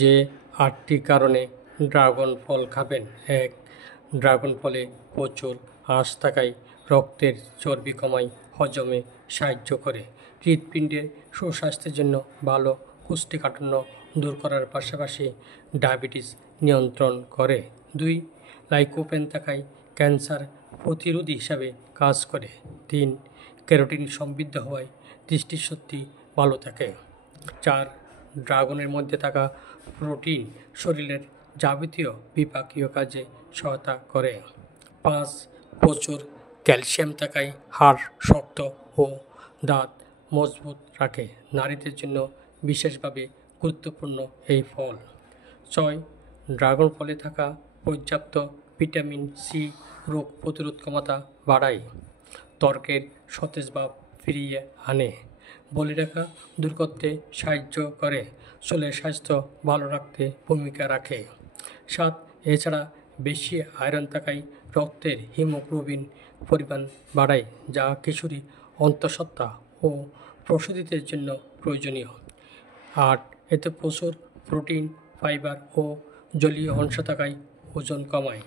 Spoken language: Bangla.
যে 8টি কারণে ড্রাগন ফল খাবেন। 1. ড্রাগন ফলে প্রচুর আঁশ থাকায় রক্তের চর্বি কমায়, হজমে সাহায্য করে, হৃৎপিণ্ডের সুস্বাস্থ্যের জন্য ভালো, কোষ্ঠকাঠিন্য দূর করার পাশাপাশি ডায়াবেটিস নিয়ন্ত্রণ করে। 2. লাইকোপেন থাকায় ক্যান্সার প্রতিরোধী হিসাবে কাজ করে। 3. ক্যারোটিন সমৃদ্ধ হওয়ায় দৃষ্টিশক্তি ভালো থাকে। 4. ড্রাগনের মধ্যে থাকা প্রোটিন শরীরের যাবতীয় বিপাকীয় কাজে সহায়তা করে। 5. প্রচুর ক্যালসিয়াম থাকায় হাড় শক্ত ও দাঁত মজবুত রাখে। নারীদের জন্য বিশেষভাবে গুরুত্বপূর্ণ এই ফল। 6. ড্রাগন ফলে থাকা পর্যাপ্ত ভিটামিন সি রোগ প্রতিরোধ ক্ষমতা বাড়ায়, ত্বকের সতেজ ভাব ফিরিয়ে আনে, বলিরেখা দূর করতে সাহায্য করে, চুলের স্বাস্থ্য ভালো রাখতে ভূমিকা রাখে। 7. এছাড়া বেশি আয়রন থাকায় রক্তের হিমোগ্লোবিন পরিমাণ বাড়ায়, যা কিশোরী, অন্তঃসত্ত্বা ও প্রসূতিদের জন্য প্রয়োজনীয়। 8. এতে প্রচুর প্রোটিন, ফাইবার ও জলীয় অংশ থাকায় ওজন কমায়।